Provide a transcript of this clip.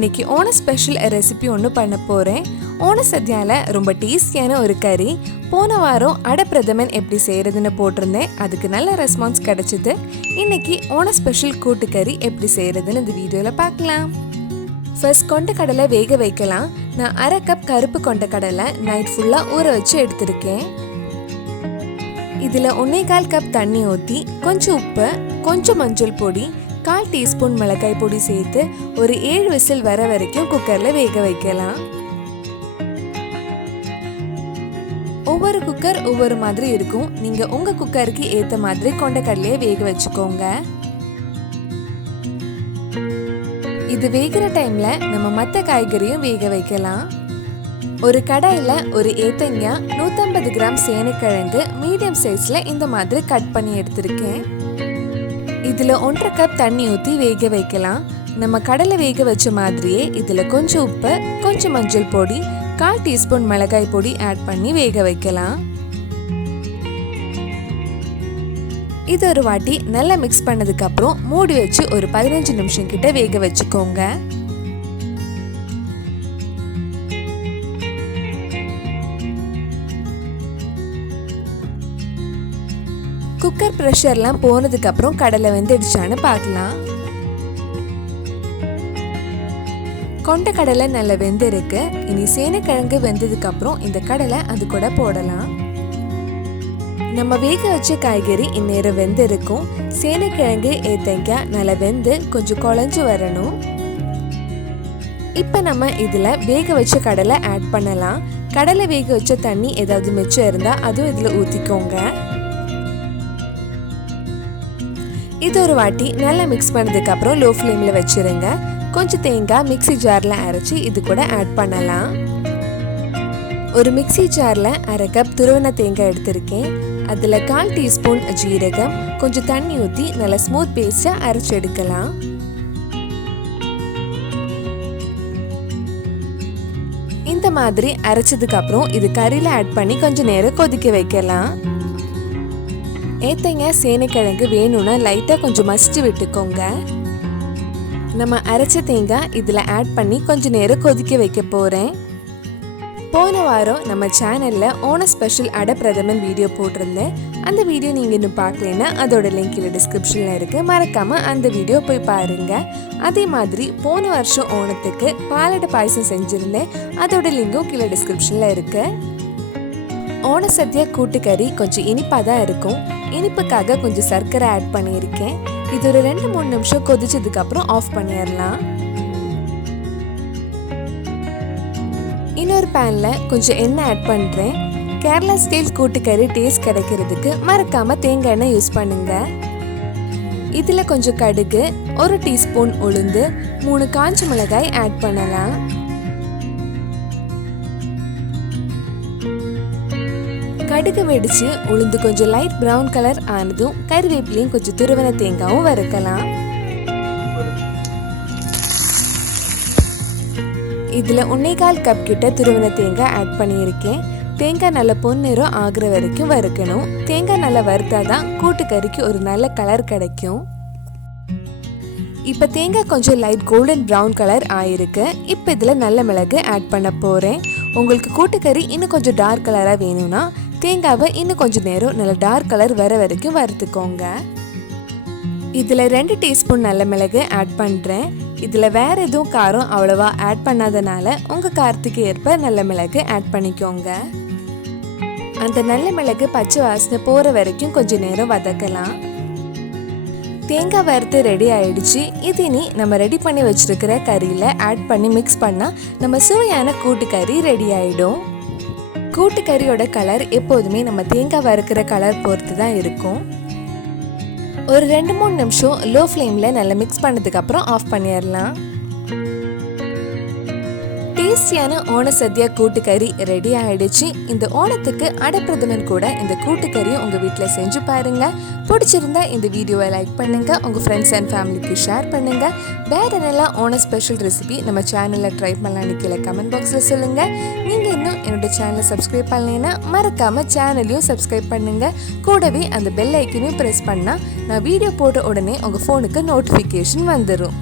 இன்னைக்கு ஓண special recipe ஒன்று பண்ண போகிறேன். ஓண சத்யாவில் ரொம்ப டேஸ்டியான ஒரு கறி. போன வாரம் அடை பிரதமன் எப்படி செய்கிறதுன்னு போட்டிருந்தேன். அதுக்கு நல்ல ரெஸ்பான்ஸ் கிடச்சிது. இன்னைக்கு ஓண ஸ்பெஷல் கூட்டு கறி எப்படி செய்கிறதுன்னு இந்த வீடியோவில் பார்க்கலாம். ஃபர்ஸ்ட் கொண்டக்கடலை வேக வைக்கலாம். நான் 1/2 கப் கருப்பு கொண்டக்கடலை நைட் ஃபுல்லாக ஊற வச்சு எடுத்திருக்கேன். இதில் 1/4 கப் தண்ணி ஊற்றி கொஞ்சம் உப்பு, கொஞ்சம் மஞ்சள் பொடி, 1/4 டீஸ்பூன் மிளகாய் பொடி சேர்த்து ஒரு 7 விசில் வர வரைக்கும் குக்கரில் வேக வைக்கலாம். ஒவ்வொரு குக்கர் ஒவ்வொரு மாதிரி இருக்கும். நீங்கள் உங்கள் குக்கருக்கு ஏற்ற மாதிரி கொண்டக்கடலையை வேக வச்சுக்கோங்க. இது வேகிற டைமில் நம்ம மற்ற காய்கறியும் வேக வைக்கலாம். ஒரு கடாயில் ஒரு ஏத்தங்காய், 150 கிராம் சேனைக்கிழங்கு மீடியம் சைஸில் இந்த மாதிரி கட் பண்ணி எடுத்திருக்கேன். இதில் 1/2 கப் தண்ணி ஊற்றி வேக வைக்கலாம். நம்ம கடலை வேக வச்ச மாதிரியே இதில் கொஞ்சம் உப்பு, கொஞ்சம் மஞ்சள் பொடி, 1/4 டீஸ்பூன் மிளகாய் பொடி ஆட் பண்ணி வேக வைக்கலாம். இது ஒரு வாட்டி நல்லா மிக்ஸ் பண்ணதுக்கு அப்புறம் மூடி வச்சு ஒரு 15 நிமிஷம் கிட்ட வேக வச்சுக்கோங்க. குக்கர் ப்ரெஷர்லாம் போனதுக்கு அப்புறம் கடலை வெந்துடுச்சான்னு பார்க்கலாம். கொண்டக்கடலை நல்லா வெந்திருக்கு. இனி சேனைக்கிழங்கு வெந்ததுக்கு அப்புறம் இந்த கடலை அது கூட போடலாம். நம்ம வேக வச்ச காய்கறி இந்நேரம் வெந்திருக்கும். சேனைக்கிழங்கு ஏத்தங்காய் நல்லா வெந்து கொஞ்சம் குழஞ்சு வரணும். இப்போ நம்ம இதில் வேக வச்ச கடலை ஆட் பண்ணலாம். கடலை வேக வச்ச தண்ணி ஏதாவது மிச்சம் இருந்தால் அதுவும் இதில் ஊற்றிக்கோங்க. இது ஒரு வாட்டி நல்லா மிக்ஸ் பண்ணதுக்கு அப்புறம் லோ ஃப்ளேமில் வச்சுருங்க. கொஞ்சம் தேங்காய் மிக்ஸி ஜாரில் அரைச்சி இது கூட ஆட் பண்ணலாம். ஒரு மிக்ஸி ஜாரில் 1/2 கப் துருவன தேங்காய் எடுத்திருக்கேன். அதில் 1/4 டீஸ்பூன் ஜீரகம், கொஞ்சம் தண்ணி ஊற்றி நல்லா ஸ்மூத் பேஸ்ட்டாக அரைச்சி எடுக்கலாம். இந்த மாதிரி அரைச்சதுக்கு அப்புறம் இது கறியில் ஆட் பண்ணி கொஞ்சம் நேரம் கொதிக்க வைக்கலாம். ஏத்தங்காய் சேனைக்கிழங்கு வேணும்னா லைட்டாக கொஞ்சம் மசிச்சு விட்டுக்கோங்க. நம்ம அரைச்ச தேங்காய் இதில் ஆட் பண்ணி கொஞ்சம் நேரம் கொதிக்க வைக்க போகிறேன். போன வாரம் நம்ம சேனலில் ஓண ஸ்பெஷல் அடை பிரதமன் வீடியோ போட்டிருந்தேன். அந்த வீடியோ நீங்கள் இன்னும் பார்க்கலன்னா அதோட லிங்க் கீழே டிஸ்கிரிப்ஷனில் இருக்குது. மறக்காமல் அந்த வீடியோ போய் பாருங்கள். அதே மாதிரி போன வருஷம் ஓணத்துக்கு பாலடை பாயசம் செஞ்சுருந்தேன். அதோட லிங்கும் கீழே டிஸ்கிரிப்ஷனில் இருக்குது. ஓண சத்யா கூட்டுக்கறி கொஞ்சம் இனிப்பாக தான் இருக்கும். இனிப்புக்காக கொஞ்சம் சர்க்கரை ஆட் பண்ணியிருக்கேன். இது ஒரு 2-3 நிமிஷம் கொதிச்சதுக்கு அப்புறம் ஆஃப் பண்ணிடலாம். இன்னொரு பேனில் கொஞ்சம் எண்ணெய் ஆட் பண்ணுறேன். கேரளா ஸ்டைல் கூட்டுக்கறி டேஸ்ட் கிடைக்கிறதுக்கு மறக்காமல் தேங்காய் எண்ணெய் யூஸ் பண்ணுங்க. இதில் கொஞ்சம் கடுகு, 1 டீஸ்பூன் உளுந்து, 3 காஞ்ச மிளகாய் ஆட் பண்ணலாம். கடுகு வெடிச்சு உளுந்து கொஞ்சம் லைட் ப்ரௌன் கலர் ஆனதும் கறிவேப்பிலையும் கொஞ்சம் துருவன தேங்காயும் வறுக்கலாம். இதில் 1/4 கப் கிட்ட துருவன தேங்காய் ஆட் பண்ணியிருக்கேன். தேங்காய் நல்ல பொன்னிறம் ஆகுற வரைக்கும் வறுக்கணும். தேங்காய் நல்லா வறுத்தாதான் கூட்டுக்கறிக்கு ஒரு நல்ல கலர் கிடைக்கும். இப்போ தேங்காய் கொஞ்சம் லைட் கோல்டன் ப்ரௌன் கலர் ஆயிருக்கு. இப்போ இதில் நல்ல மிளகு ஆட் பண்ண போகிறேன். உங்களுக்கு கூட்டுக்கறி இன்னும் கொஞ்சம் டார்க் கலராக வேணும்னா தேங்காவை இன்னும் கொஞ்சம் நேரம் நல்ல டார்க் கலர் வர வரைக்கும் வறுத்துக்கோங்க. இதில் 2 டீஸ்பூன் நல்ல மிளகு ஆட் பண்ணுறேன். இதில் வேறு எதுவும் காரம் அவ்வளோவா ஆட் பண்ணாதனால உங்கள் காரத்துக்கு ஏற்ப நல்ல மிளகு ஆட் பண்ணிக்கோங்க. அந்த நல்ல மிளகு பச்சை வாசனை போகிற வரைக்கும் கொஞ்சம் நேரம் வதக்கலாம். தேங்காய் வறுத்து ரெடி ஆயிடுச்சு. இது இனி நம்ம ரெடி பண்ணி வச்சிருக்கிற கறியில் ஆட் பண்ணி மிக்ஸ் பண்ணால் நம்ம சுவையான கூட்டுக்கறி ரெடி ஆகிடும். கூட்டுக்கறியோட கலர் எப்போதுமே நம்ம தேங்காய் வறுக்கிற கலர் பொறுத்து தான் இருக்கும். ஒரு 2-3 நிமிஷம் லோ ஃப்ளேமில் நல்லா மிக்ஸ் பண்ணதுக்கு அப்புறம் ஆஃப் பண்ணிடலாம். டேஸ்டியான ஓண சத்யா கூட்டுக்கறி ரெடி ஆயிடுச்சு. இந்த ஓணத்துக்கு அடை பிரதமன் கூட இந்த கூட்டுக்கறியும் உங்கள் வீட்டில் செஞ்சு பாருங்க. பிடிச்சிருந்தா இந்த வீடியோவை லைக் பண்ணுங்க, உங்கள் ஃப்ரெண்ட்ஸ் அண்ட் ஃபேமிலிக்கு ஷேர் பண்ணுங்க. வேற என்னெல்லாம் ஓண ஸ்பெஷல் ரெசிபி நம்ம சேனலில் ட்ரை பண்ணலான்னு கீழே கமெண்ட் பாக்ஸில் சொல்லுங்க. நீங்கள் இன்னும் என்னோட சேனலை சப்ஸ்கிரைப் பண்ணலைன்னா மறக்காம சேனலையும் சப்ஸ்கிரைப் பண்ணுங்க. கூடவே அந்த பெல் ஐக்கனையும் ப்ரெஸ் பண்ணால் நான் வீடியோ போட்ட உடனே உங்கள் ஃபோனுக்கு நோட்டிஃபிகேஷன் வந்துடும்.